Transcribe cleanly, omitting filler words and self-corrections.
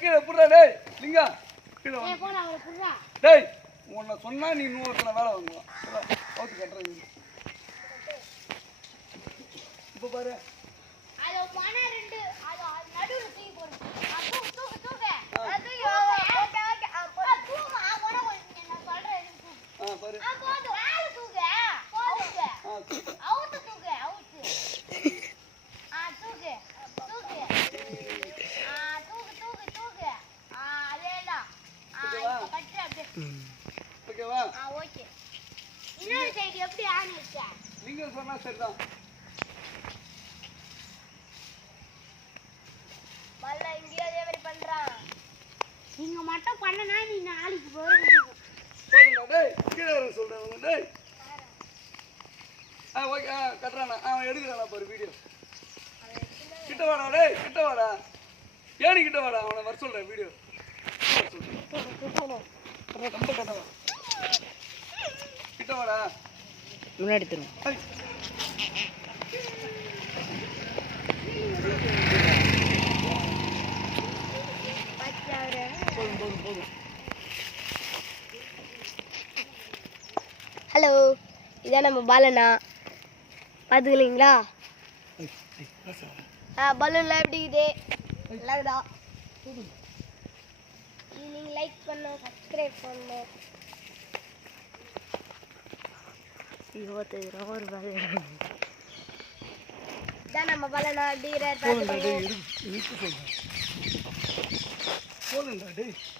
கீழே புடுறா டேய் லிங்கா கீழே டேய் உன்னை சொன்னா நீ இன்னொருத்தனை வேலை வாங்குவான் ஓட்டு கட்டுறது இப்போ பாரு ஓகேவா ஓகே இன்னொரு சைடு எப்படி ஆன் வச்ச நீங்க சொன்னா சரிதான் பல்ல இங்க அதே மாதிரி பண்றான் நீங்க மட்டும் பண்ணனா நீ நாளைக்கு போறீங்க போறடா டேய் கீழ வர சொல்றேன் டேய் ஓகே கட்டறானா அவன் எடுக்கறானா பாரு வீடியோ கிட்ட வாடா டேய் கிட்ட வாடா ஏனி கிட்ட வாடா அவனை வர சொல்றேன் வீடியோ ரொம்ப கட்டவா கிட்ட வாடா முன்னாடி திரும்ப போதும் ஹலோ இதான் நம்ம பாலனா பார்த்துக்கலீங்களா பலூன்லாம் எப்படி இது நல்லாதா நீங்கள் லைக் பண்ணணும் சப்ஸ்கிரைப் பண்ணணும் 25 ரூபா ஒரு பால் இதான் நம்ம பாலனா எப்படி போதும்டா டேய்